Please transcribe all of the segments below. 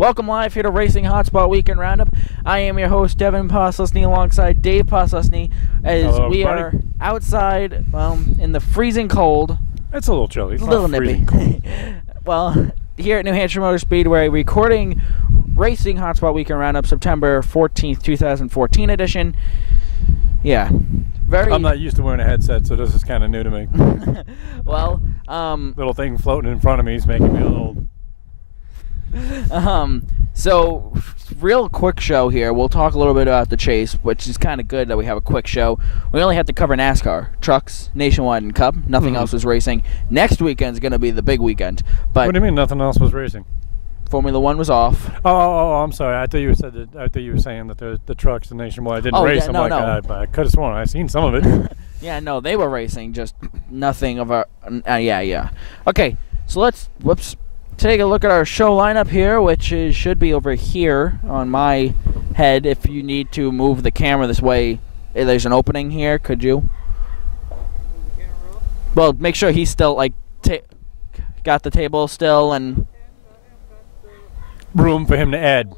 Welcome live here to Racing Hotspot Weekend Roundup. I am your host, Devin Poslusny, alongside Dave Poslusny, as Hello, we everybody. are outside in the freezing cold. It's a little chilly. It's A little not nippy. freezing cold. Well, here at New Hampshire Motor Speedway, recording Racing Hotspot Weekend Roundup, September 14th, 2014 edition. Yeah. I'm not used to wearing a headset, so this is kind of new to me. Well, Little thing floating in front of me is making me a little... So, real quick show here. We'll talk a little bit about the chase, which is kind of good that we have a quick show. We only have to cover NASCAR, trucks, Nationwide, and Cup. Nothing else was racing. Next weekend's going to be the big weekend. But What do you mean nothing else was racing? Formula One was off. Oh, I'm sorry. I thought you said that. I thought you were saying that the trucks, the Nationwide, didn't race. Yeah, no. I could have sworn I seen some of it. Yeah, no, they were racing, just nothing of our... yeah. Okay, so let's... take a look at our show lineup here, which should be over here on my head. If you need to move the camera this way, there's an opening here. Could you? Well, make sure he's still like got the table still and Room for him to add.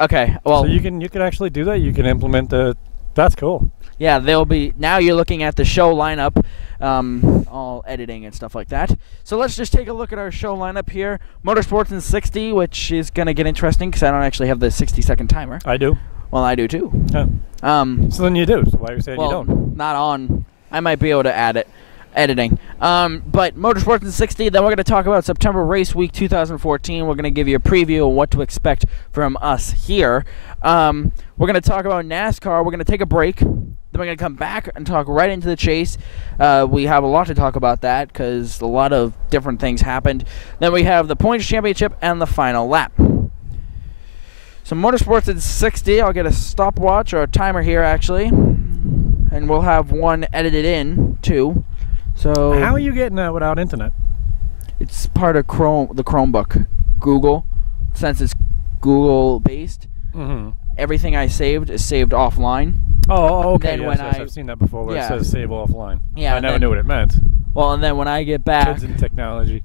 Okay. Well, So you can actually do that. You can implement the. That's cool. yeah, there'll be. Now you're looking at the show lineup. All editing and stuff like that. So let's just take a look at our show lineup here. Motorsports in 60, which is going to get interesting because I don't actually have the 60-second timer. I do. Well, I do too. Yeah. So then you do. So why are you saying you don't? Not on. I might be able to add it. Editing. But Motorsports in 60, then we're going to talk about September Race Week 2014. We're going to give you a preview of what to expect from us here. We're going to talk about NASCAR. We're going to take a break. Then we're going to come back and talk right into the chase. We have a lot to talk about that because a lot of different things happened. Then we have the Points Championship and the final lap. So Motorsports in 60, I'll get a stopwatch or a timer here actually. And we'll have one edited in too. So How are you getting that without internet? it's part of the Chromebook. Google, since it's Google based, everything I saved is saved offline. Oh, okay. Then Yes, when I've seen that before where it says save offline. Yeah, I never knew what it meant. Well, and then when I get back, Kids and technology.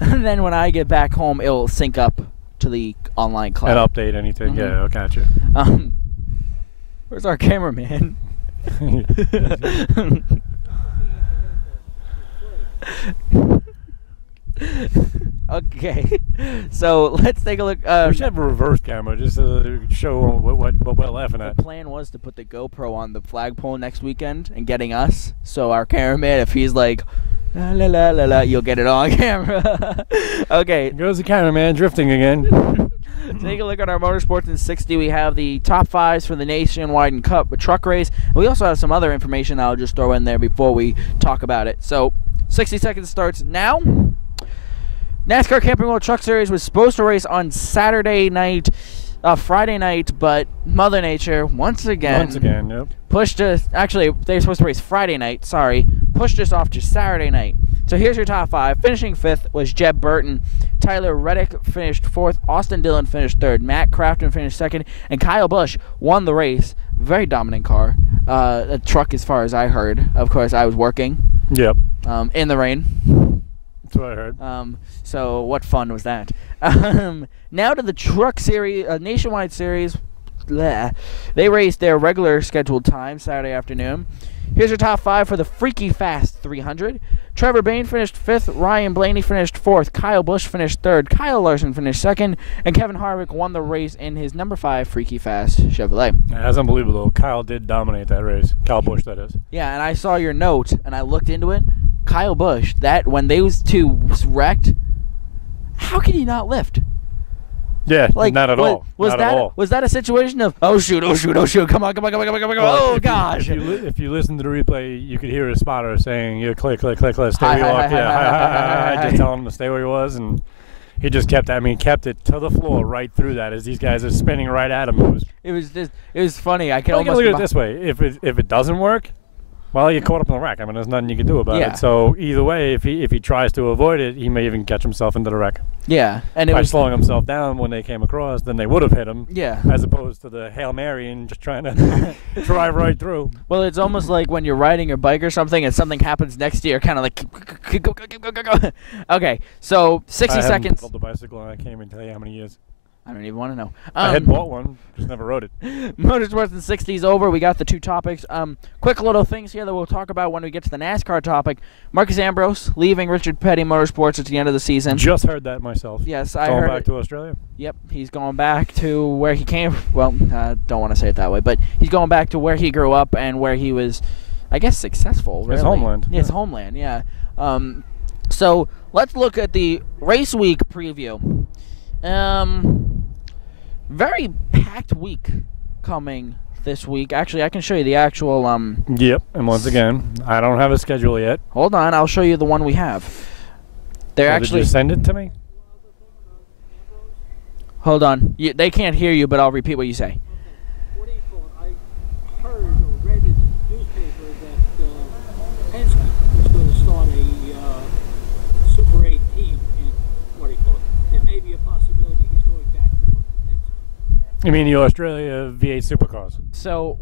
and then when I get back home, it'll sync up to the online And cloud. update anything. Yeah, I got you. Where's our cameraman? Okay, so let's take a look. We should have a reverse camera just to show what we're laughing at. The plan was to put the GoPro on the flagpole next weekend and getting us. So our cameraman, if he's like, la la la la la, you'll get it on camera. Okay. Here goes the cameraman drifting again. Take a look at our Motorsports in 60. We have the top fives for the Nationwide and Cup truck race. We also have some other information I'll just throw in there before we talk about it. So 60 seconds starts now. NASCAR Camping World Truck Series was supposed to race on Friday night, but Mother Nature once again, Yep. pushed us. Actually, they were supposed to race Friday night. Sorry, pushed us off to Saturday night. So here's your top five. Finishing fifth was Jeb Burton. Tyler Reddick finished fourth. Austin Dillon finished third. Matt Crafton finished second. And Kyle Busch won the race. Very dominant car. A truck as far as I heard. Of course, I was working. Yep. In the rain. That's what I heard. So what fun was that? Now to the truck series, Nationwide series. Bleh. They raced their regular scheduled time Saturday afternoon. Here's your top five for the Freaky Fast 300. Trevor Bayne finished fifth. Ryan Blaney finished fourth. Kyle Busch finished third. Kyle Larson finished second. And Kevin Harvick won the race in his number 5 Freaky Fast Chevrolet. That's unbelievable. Kyle did dominate that race. Kyle Busch, that is. Yeah, and I saw your note, and I looked into it. Kyle Busch, that when those two wrecked, how could he not lift? Yeah, not at all. Not at all. Was that a situation of, oh shoot, come on, oh gosh. If you listen to the replay, you could hear a spotter saying, "Yeah, click, stay where you are." Yeah, just telling him to stay where he was, and he just kept it to the floor right through that as these guys are spinning right at him. It was funny. I can Well, almost look at it this way: if it doesn't work, well, you're caught up in the wreck. I mean, there's nothing you can do about it. So either way, if he tries to avoid it, he may even catch himself into the wreck. Yeah, and by slowing himself down when they came across, then they would have hit him. Yeah. As opposed to the Hail Mary and just trying to drive right through. Well, it's almost like when you're riding your bike or something and something happens next to you, you're kind of like, go. Okay, so 60 seconds. I haven't pedaled the bicycle and I can't even tell you how many years. I don't even want to know. I had bought one, just never rode it. Motorsports in 60s over. We got the 2 topics. Quick little things here that we'll talk about when we get to the NASCAR topic. Marcus Ambrose leaving Richard Petty Motorsports at the end of the season. Just heard that myself. Yes, I heard. heard. Going back to Australia? Yep, he's going back to where he came. Well, don't want to say it that way, but he's going back to where he grew up and where he was, I guess, successful. Really. His homeland. Yeah, his homeland, yeah. So let's look at the race week preview. Very packed week coming this week. Actually, I can show you the actual. Yep, and once again, I don't have a schedule yet. Hold on, I'll show you the one we have. They're actually. Did you send it to me? Hold on, they can't hear you, but I'll repeat what you say. What do you call it? I heard or read in the newspaper that Penske is going to start a Super 8 team in, what do you call it? There may be a possibility he's going back to work for Penske. You mean the Australia V8 supercars? So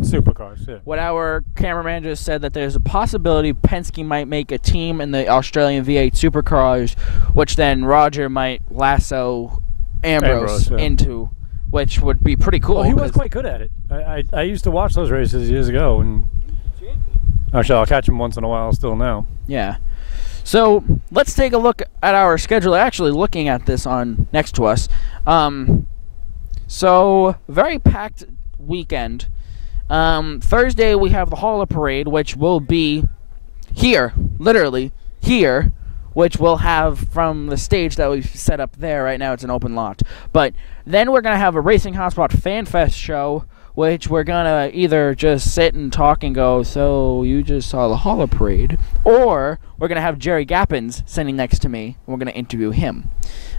Supercars, yeah. what our cameraman just said, that there's a possibility Penske might make a team in the Australian V8 supercars, which then Roger might lasso Ambrose into, which would be pretty cool. Well, he was quite good at it. I used to watch those races years ago, and actually I'll catch him once in a while still now. Yeah. So let's take a look at our schedule. Actually, looking at this on next to us. So very packed weekend. Thursday we have the Hauler Parade, which will be here, literally here, which we'll have from the stage that we've set up there. Right now it's an open lot. But then we're going to have a Racing Hotspot Fan Fest show, which we're going to either just sit and talk and go, so you just saw the Hauler Parade, or we're going to have Jerry Gappins sitting next to me, and we're going to interview him.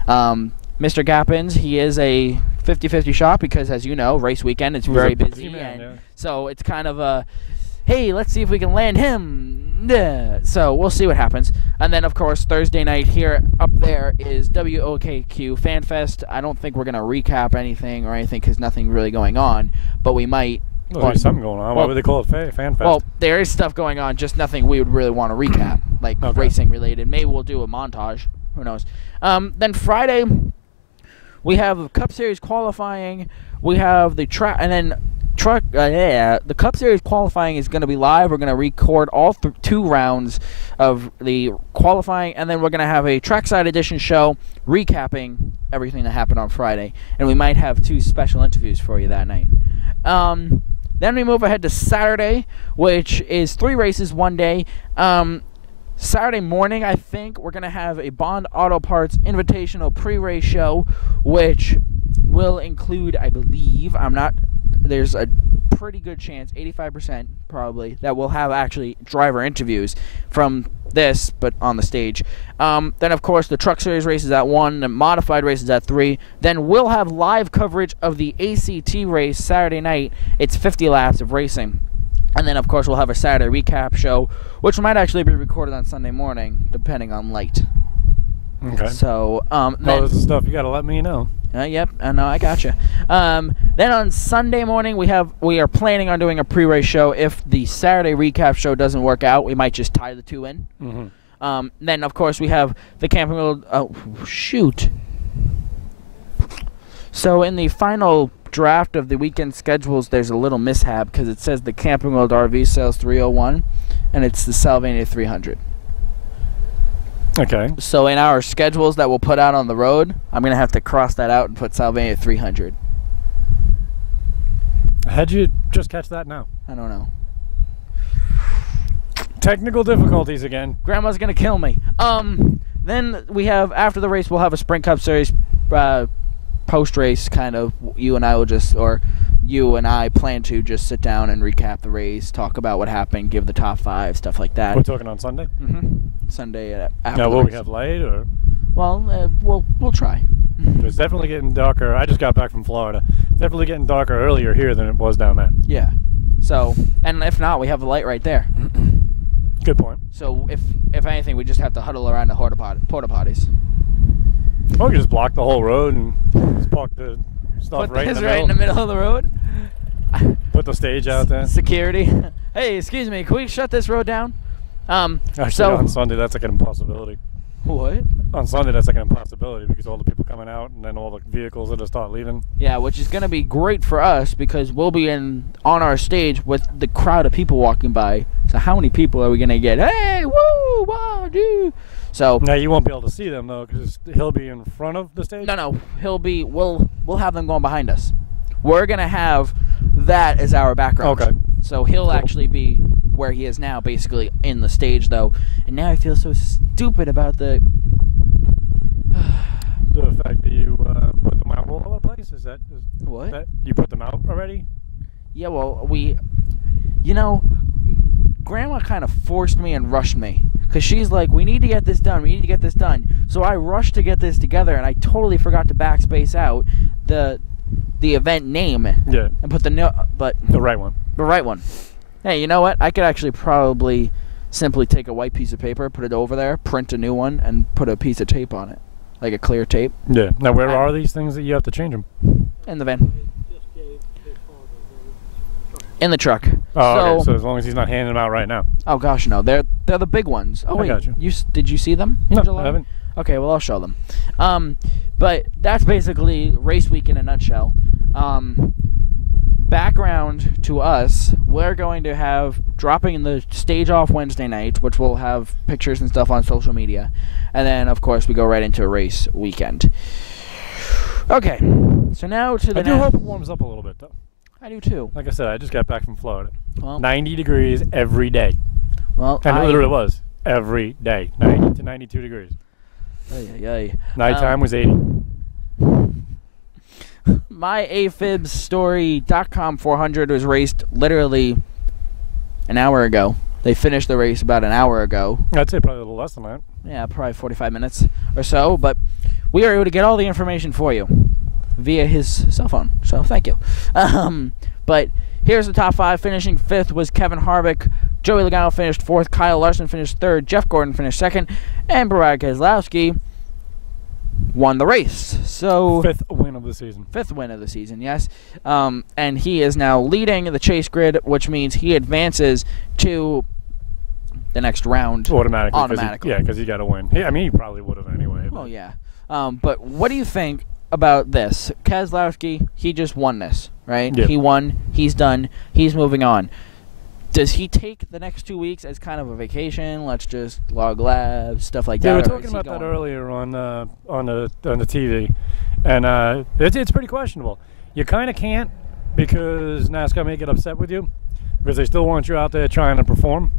Mr. Gappins, he is a 50-50 shot because, as you know, race weekend, it's very busy. So it's kind of a, hey, let's see if we can land him. So we'll see what happens. And then, of course, Thursday night here up there is WOKQ Fan Fest. I don't think we're going to recap anything or anything because nothing really going on, but we might. Well, there's something going on. Why would they call it Fan Fest? Well, there is stuff going on, just nothing we would really want to recap, like racing related. Maybe we'll do a montage. Who knows? Then Friday, we have Cup Series qualifying. We have the track, and then the Cup Series qualifying is going to be live. We're going to record all 2 rounds of the qualifying, and then we're going to have a trackside edition show recapping everything that happened on Friday. And we might have 2 special interviews for you that night. Then we move ahead to Saturday, which is 3 races one day. Saturday morning, I think, we're going to have a Bond Auto Parts Invitational pre-race show, which will include, I believe, there's a pretty good chance, 85% probably, that we'll have actually driver interviews from this, but on the stage. Then, of course, the Truck Series races at 1, the Modified races at 3. Then we'll have live coverage of the ACT race Saturday night. It's 50 laps of racing. And then, of course, we'll have a Saturday recap show, which might actually be recorded on Sunday morning, depending on light. Okay. So, this is stuff you got to let me know. Yep, I know, I gotcha. Then on Sunday morning, we are planning on doing a pre-race show. If the Saturday recap show doesn't work out, we might just tie the 2 in. Mm-hmm. Then, of course, we have the Camping World. Oh, shoot. So in the final draft of the weekend schedules, there's a little mishap because it says the Camping World RV sells 301, and it's the Salvania 300. Okay. So in our schedules that we'll put out on the road, I'm going to have to cross that out and put Salvania 300. How'd you just catch that now? I don't know. Technical difficulties again. Grandma's going to kill me. Then we have, after the race, we'll have a Sprint Cup Series post-race kind of. You and I plan to just sit down and recap the race, talk about what happened, give the top 5, stuff like that. We're talking on Sunday? Mm-hmm. Sunday after now, the will race. we have light, or? Well, we'll try. It's definitely getting darker. I just got back from Florida. It's definitely getting darker earlier here than it was down there. Yeah. So, and if not, we have the light right there. Good point. So if anything, we just have to huddle around the porta potties. Or we can just block the whole road and just park the stuff right in the middle. Right in the middle of the road. Put the stage out there. Security. Hey, excuse me, can we shut this road down? Actually, so on Sunday, that's like an impossibility. What? on Sunday, that's like an impossibility because all the people coming out and then all the vehicles that start leaving. Yeah, which is going to be great for us because we'll be on our stage with the crowd of people walking by. So how many people are we going to get? Hey, woo, wow, dude. So now you won't be able to see them though because he'll be in front of the stage. No, we'll have them going behind us. We're going to have that as our background. Okay. So he'll actually be where he is now, basically in the stage though. And now I feel so stupid about the fact that you put them out all over the place. Is that what? That you put them out already? Yeah, well, Grandma kind of forced me and rushed me. Because she's like, we need to get this done. We need to get this done. So I rushed to get this together, and I totally forgot to backspace out the event name. Yeah. And put the right one. The right one. Hey, you know what? I could actually probably simply take a white piece of paper, put it over there, print a new one, and put a piece of tape on it. Like a clear tape. Yeah. Now, where are these things that you have to change them? In the van. In the truck. Oh, okay. So as long as he's not handing them out right now. Oh gosh, no. They're the big ones. Oh, I wait. got you. Did you see them? No, I haven't. Okay, well I'll show them. But that's basically race week in a nutshell. Background to us, we're going to have dropping the stage off Wednesday night, which will have pictures and stuff on social media, and then of course we go right into a race weekend. Okay, so now to the. I do hope it warms up a little bit though. I do too. Like I said, I just got back from Florida. Well, 90 degrees every day. Well, and it literally was every day, 90 to 92 degrees. Nighttime was 80. My AFibStory.com 400 was raced literally an hour ago. They finished the race about an hour ago. I'd say probably a little less than that. Yeah, probably 45 minutes or so. But we are able to get all the information for you via his cell phone. So thank you. But here's the top 5. Finishing 5th was Kevin Harvick. Joey Logano finished 4th. Kyle Larson finished 3rd. Jeff Gordon finished 2nd. And Brad Keselowski won the race. So 5th win of the season. 5th win of the season, yes. And he is now leading the chase grid, which means he advances to the next round automatically. Because he got to win. I mean, he probably would have anyway. Well, yeah. But what do you think about this? Keselowski, he just won this, right? Yep. He won. He's done. He's moving on. Does he take the next 2 weeks as kind of a vacation? Let's just log labs, stuff like that. Yeah, we were talking about that earlier on the TV, and it's pretty questionable. You kind of can't because NASCAR may get upset with you because they still want you out there trying to perform,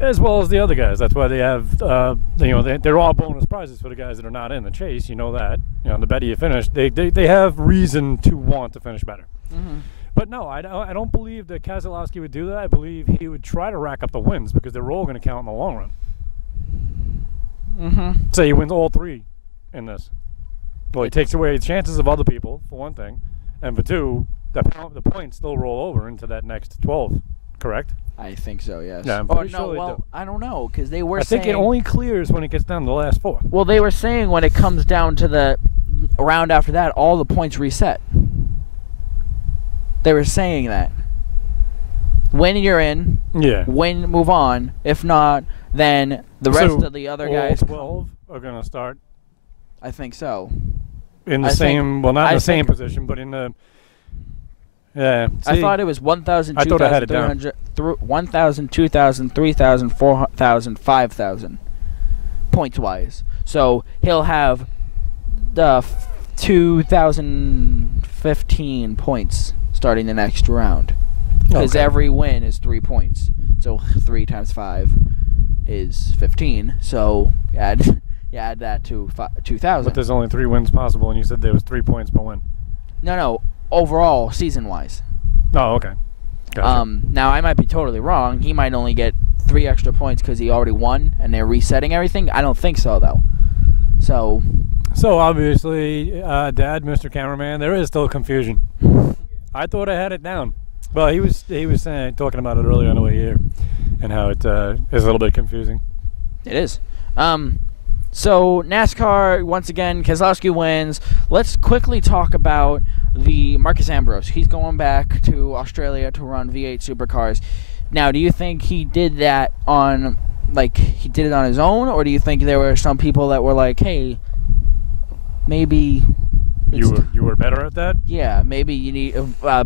as well as the other guys. That's why they have, they're all bonus prizes for the guys that are not in the chase. You know that. The better you finish, they have reason to want to finish better. Mm-hmm. But no, I don't believe that Keselowski would do that. I believe he would try to rack up the wins because they're all going to count in the long run. Mm-hmm. So he wins all 3 in this. Well, he takes away the chances of other people, for one thing. And for 2, the points still roll over into that next 12, correct? I think so, yes. Yeah, I'm pretty sure they do. I don't know, because they were saying... I think it only clears when it gets down to the last 4. Well, they were saying when it comes down to the round after that, all the points reset. They were saying that. When you're in, move on. If not, then the rest of the other guys... 12 are going to start... I think so. In the same... Well, not in the same position, but in the... Yeah. See, I thought it was 1,000, 2,000, 300, 1,000, 2,000, 3,000, 4,000, 5,000 points-wise. So he'll have the 2,015 points starting the next round. Because every win is 3 points. So 3 times 5 is 15. So you add that to 2,000. But there's only 3 wins possible, and you said there was 3 points per win. No. Overall, season-wise. Oh, okay. Gotcha. Now, I might be totally wrong. He might only get 3 extra points because he already won, and they're resetting everything. I don't think so, though. So obviously, Dad, Mr. Cameraman, there is still confusion. I thought I had it down. Well, he was talking about it earlier on the way here, and how it is a little bit confusing. It is. So NASCAR, once again, Keselowski wins. Let's quickly talk about the Marcus Ambrose. He's going back to Australia to run V8 supercars. Now, do you think he did that on like he did it on his own, or do you think there were some people that were like, hey, maybe you were better at that? Yeah, maybe you need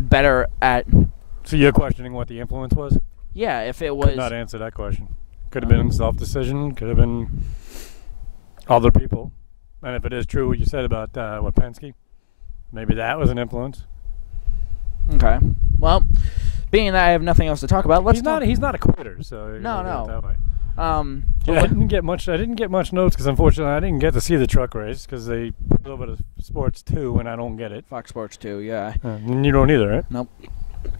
better at. So you're questioning what the influence was? Yeah, if it was. Could not answer that question. Could have been self-decision. Could have been other people. And if it is true what you said about Penske, maybe that was an influence. Okay. Well, being that I have nothing else to talk about, let's. He's not a quitter, so No. that way. Yeah, I didn't get much notes because unfortunately I didn't get to see the truck race because they put over to Sports 2 and I don't get it. Fox Sports 2, yeah. And you don't either, right? Nope.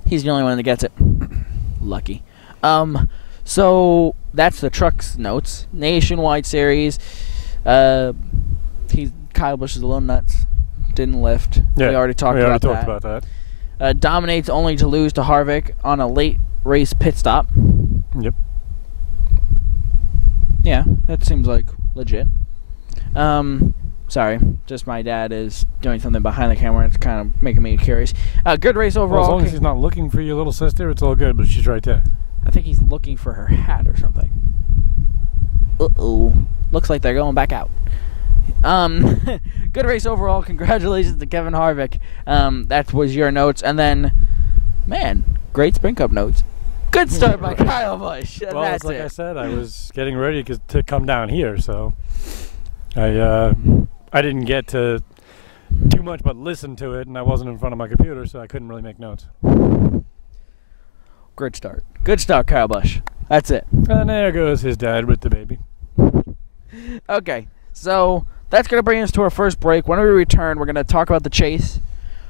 He's the only one that gets it. Lucky. So that's the trucks notes. Nationwide series. Kyle Busch is a little nuts. Didn't lift. Yeah, we already talked about that. Dominates only to lose to Harvick on a late race pit stop. Yep. Yeah, that seems like legit. Sorry, just my dad is doing something behind the camera. It's kind of making me curious. Good race overall. Well, as long as he's not looking for your little sister, it's all good, but she's right there. I think he's looking for her hat or something. Uh-oh. Looks like they're going back out. Good race overall. Congratulations to Kevin Harvick. That was your notes. And then, man, great Spring Cup notes. Good start by Kyle Busch. Well, that's like it. I said, I was getting ready to come down here, so I didn't get to too much but listen to it, and I wasn't in front of my computer, so I couldn't really make notes. Good start. Good start, Kyle Busch. That's it. And there goes his dad with the baby. Okay, so that's going to bring us to our first break. When we return, we're going to talk about the chase.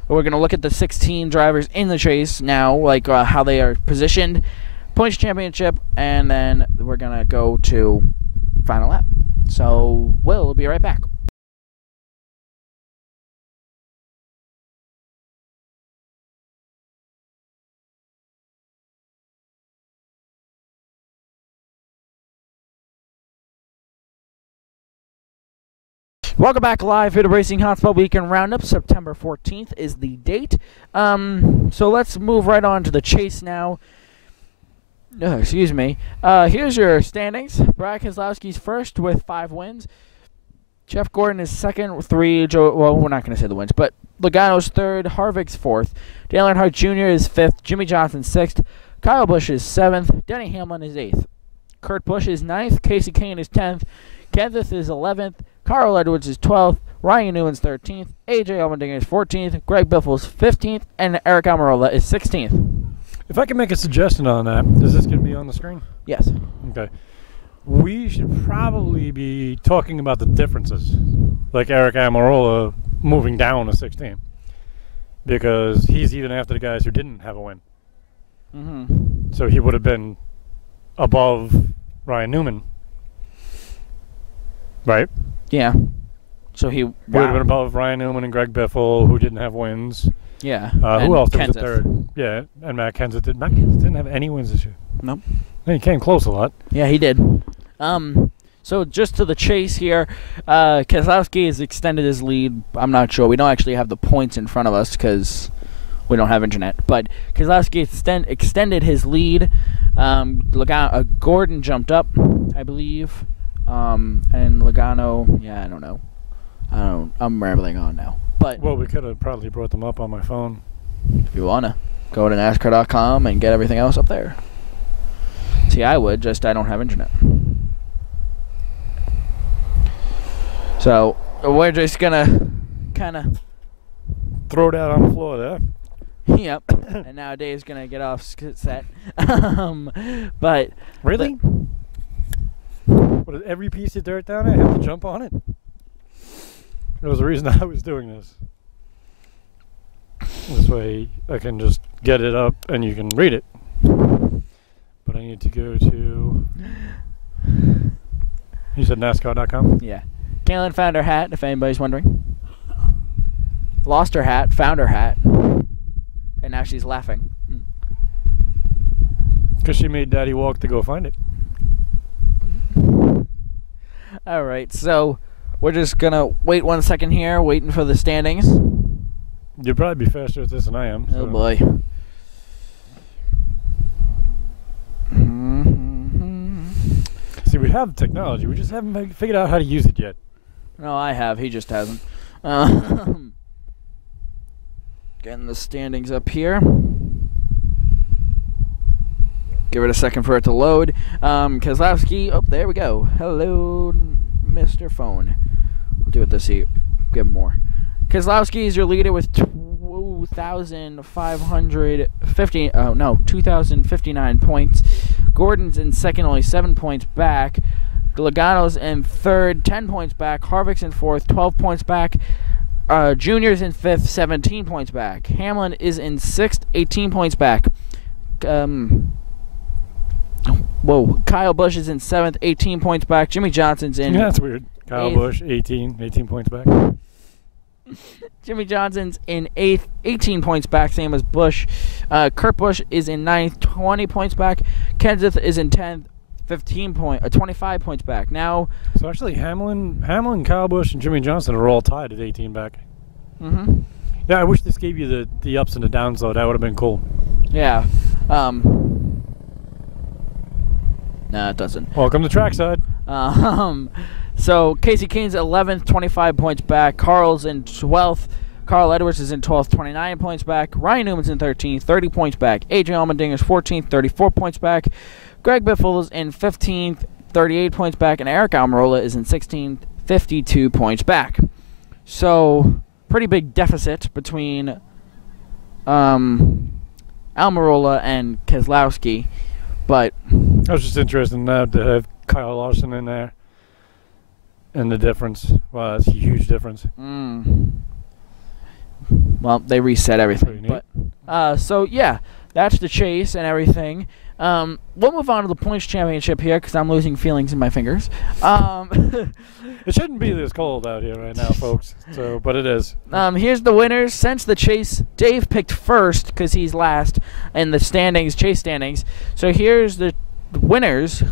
We're going to look at the 16 drivers in the chase now, like how they are positioned, points championship, and then we're going to go to final lap. So we'll be right back. Welcome back live here to Racing Hotspot Weekend Roundup. September 14th is the date. So let's move right on to the chase now. Excuse me. Here's your standings. Brad Keselowski's first with 5 wins. Jeff Gordon is second with 3. Well, we're not going to say the wins, but Logano's third. Harvick's fourth. Dale Earnhardt Jr. is fifth. Jimmy Johnson sixth. Kyle Busch is seventh. Denny Hamlin is eighth. Kurt Busch is ninth. Casey Kane is 10th. Kenseth is 11th. Carl Edwards is 12th, Ryan Newman's 13th, AJ Allmendinger is 14th, Greg Biffle's 15th, and Eric Almirola is 16th. If I can make a suggestion on that, is this going to be on the screen? Yes. Okay. We should probably be talking about the differences, like Eric Almirola moving down to 16, because he's even after the guys who didn't have a win. Mm-hmm. So he would have been above Ryan Newman, right? Yeah. So he would have been above Ryan Newman and Greg Biffle, who didn't have wins. Yeah. Who else Kenseth. was the third? Yeah, and Matt Kenseth did. Matt Kenseth didn't have any wins this year. Nope. He came close a lot. Yeah, he did. So just to the chase here, Keselowski has extended his lead. I'm not sure. We don't actually have the points in front of us because we don't have internet. But Keselowski extended his lead. Gordon jumped up, I believe. And Logano, yeah, I don't know. I'm rambling on now. But well, we could have probably brought them up on my phone. If you wanna, go to NASCAR.com and get everything else up there. See, I would, just I don't have internet. So we're just gonna kind of throw that on the floor there. Yep. And now Dave's gonna get off set. But really. What, every piece of dirt down there, I have to jump on it? There was a reason I was doing this. This way I can just get it up and you can read it. But I need to go to... You said NASCAR.com? Yeah. Kaylin found her hat, if anybody's wondering. Lost her hat, found her hat. And now she's laughing. Because she made Daddy walk to go find it. Alright, so we're just going to wait 1 second here, waiting for the standings. You'll probably be faster at this than I am. Oh, so. boy. We have technology. We just haven't figured out how to use it yet. No, I have. He just hasn't. Getting the standings up here. Give it a second for it to load. Keselowski. Oh, there we go. Hello, Mr. Phone. We'll do it this year. Give him more. Keselowski is your leader with 2,059 points. Gordon's in second, only 7 points back. Logano's in third, 10 points back. Harvick's in fourth, 12 points back. Junior's in fifth, 17 points back. Hamlin is in sixth, 18 points back. Kyle Busch is in seventh, 18 points back. Jimmy Johnson's in... Yeah, that's weird. Kyle Busch, 18 points back. Jimmy Johnson's in eighth, 18 points back, same as Busch. Kurt Busch is in ninth, 20 points back. Kenseth is in 10th, 25 points back. Now, so actually, Hamlin, Kyle Busch, and Jimmy Johnson are all tied at 18 back. Mm-hmm. Yeah, I wish this gave you the ups and the downs, though. That would have been cool. Yeah. Nah, it doesn't. Welcome to trackside. So Casey Keen's 11th, 25 points back. Carl's in 12th. Carl Edwards is in 12th, 29 points back. Ryan Newman's in 13th, 30 points back. Adrian Allmendinger's 14th, 34 points back. Greg Biffle is in 15th, 38 points back. And Eric Almirola is in 16th, 52 points back. So, pretty big deficit between Almirola and Keselowski. But I was just interested in that, to have Kyle Larson in there. And the difference. Wow, that's a huge difference. Well, they reset everything. But so, yeah, that's the chase and everything. We'll move on to the points championship here because I'm losing feelings in my fingers. It shouldn't be this cold out here right now, folks. So, but it is. Here's the winners. Since the chase, Dave picked first because he's last in the standings, chase standings. So here's the winners.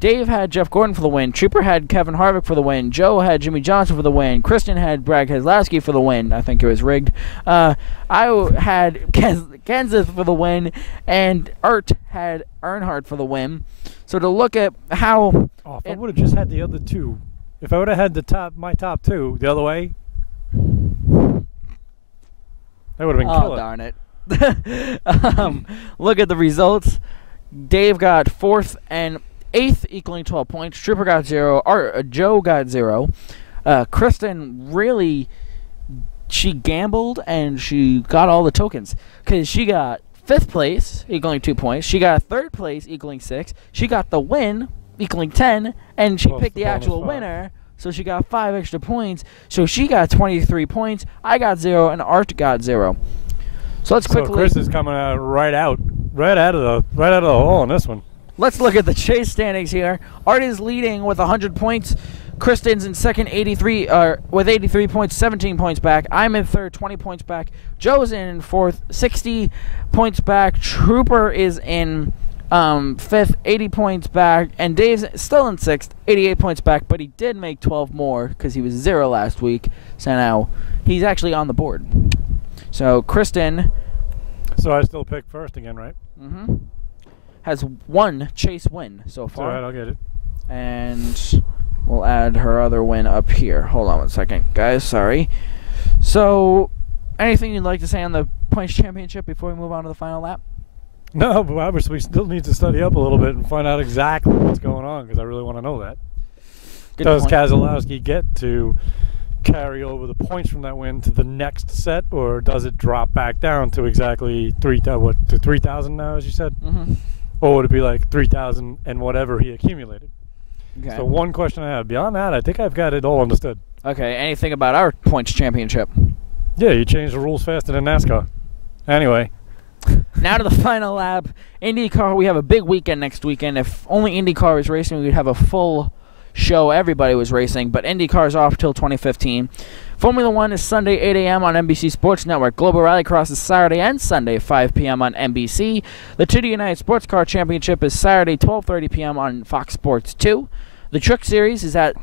Dave had Jeff Gordon for the win. Trooper had Kevin Harvick for the win. Joe had Jimmy Johnson for the win. Kristen had Brad Keselowski for the win. I think it was rigged. I had Kenseth for the win, and Ert had Earnhardt for the win. So to look at how... Oh, if I would have just had the other two. If I would have had my top two the other way, that would have been killer. Oh, darn it. Look at the results. Dave got 4th and 8th, equaling 12 points. Trooper got 0. Joe got 0. Kristen really, she gambled and she got all the tokens because she got 5th place, equaling 2 points. She got 3rd place, equaling 6. She got the win, equaling 10, and she picked the actual winner, so she got 5 extra points. So she got 23 points. I got 0, and Art got 0. So let's quickly. So Chris is coming out right out of the hole on this one. Let's look at the chase standings here. Art is leading with 100 points. Kristen's in second, with 83 points, 17 points back. I'm in third, 20 points back. Joe's in fourth, 60 points back. Trooper is in fifth, 80 points back. And Dave's still in sixth, 88 points back. But he did make 12 more because he was 0 last week. So now he's actually on the board. So Kristen. So I still pick first again, right? Mm-hmm. Has 1 chase win so far. All right, I'll get it. And we'll add her other win up here. Hold on one second, guys. Sorry. So, anything you'd like to say on the points championship before we move on to the final lap? No, but obviously we still need to study up a little bit and find out exactly what's going on because I really want to know that. Does Keselowski get to carry over the points from that win to the next set, or does it drop back down to exactly 3,000 now, as you said? Mm-hmm. Or would it be like 3,000 and whatever he accumulated? Okay. So one question I have. Beyond that, I think I've got it all understood. Okay, anything about our points championship? Yeah, you changed the rules faster than NASCAR. Anyway. Now to the final lap. IndyCar, we have a big weekend next weekend. If only IndyCar was racing, we would have a full show. Everybody was racing, but IndyCar is off till 2015. Formula One is Sunday, 8 a.m. on NBC Sports Network. Global Rallycross is Saturday and Sunday, 5 p.m. on NBC. The 2D United Sports Car Championship is Saturday, 12:30 p.m. on Fox Sports 2. The Truck Series is at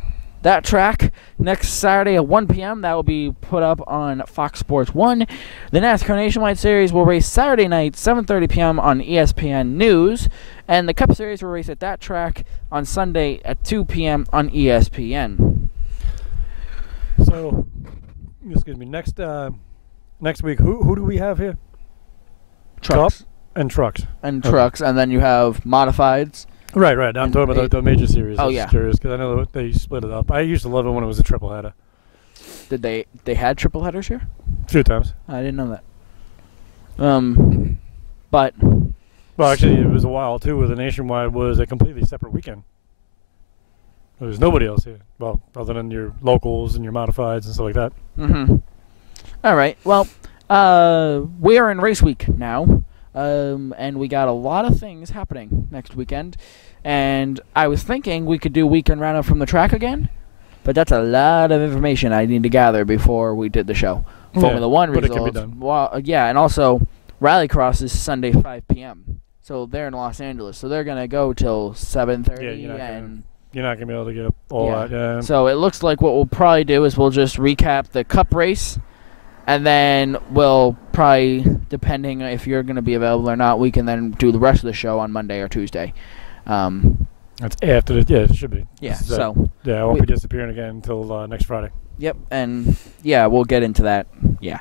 that track next Saturday at 1 p.m. That will be put up on Fox Sports 1. The NASCAR Nationwide Series will race Saturday night, 7:30 p.m. on ESPN News. And the Cup Series will race at that track on Sunday at 2 p.m. on ESPN. So, excuse me, next week, who do we have here? Trucks. Cup and trucks. And trucks, and then you have modifieds. Right. I'm talking about the major series. Oh, I was curious because I know they split it up. I used to love it when it was a triple header. Did they had triple headers here? A few times. I didn't know that. But well, actually, it was a while too where the Nationwide was a completely separate weekend. There was nobody else here. Well, other than your locals and your modifieds and stuff like that. Mm-hmm. All right. Well, we are in race week now. And we got a lot of things happening next weekend. And I was thinking we could do weekend roundup from the track again, but that's a lot of information I need to gather before we did the show. Formula One results. But it can be done. Well, yeah, and also Rallycross is Sunday 5 p.m. So they're in Los Angeles, so they're gonna go till 7:30. Yeah, you're not gonna be able to get all that. Yeah. So it looks like what we'll probably do is we'll just recap the Cup race. And then we'll probably, depending if you're going to be available or not, we can then do the rest of the show on Monday or Tuesday. That's after the, it should be. Yeah, so. Yeah, I won't be disappearing again until next Friday. Yep, and yeah, we'll get into that. Yeah.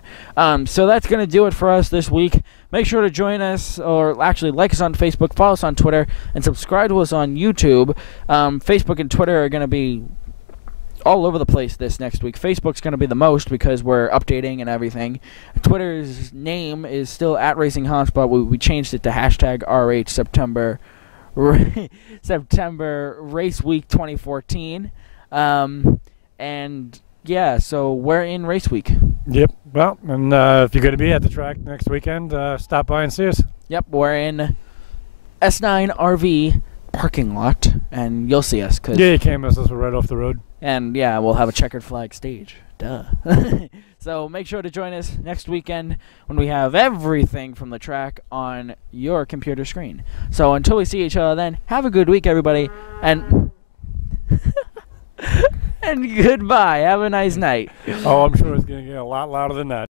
So that's going to do it for us this week. Make sure to join us, or actually like us on Facebook, follow us on Twitter, and subscribe to us on YouTube. Facebook and Twitter are going to be all over the place this next week. Facebook's going to be the most because we're updating and everything. Twitter's name is still @RacingHotspot. We changed it to #RH September Race Week 2014. And yeah, so we're in race week. Yep. Well, and if you're going to be at the track next weekend, stop by and see us. Yep, we're in S9 RV parking lot, and you'll see us. Yeah, you can't miss us. We're right off the road. And yeah, we'll have a checkered flag stage. Duh. So make sure to join us next weekend when we have everything from the track on your computer screen. So until we see each other then, have a good week, everybody. And and goodbye. Have a nice night. Oh, I'm sure it's going to get a lot louder than that.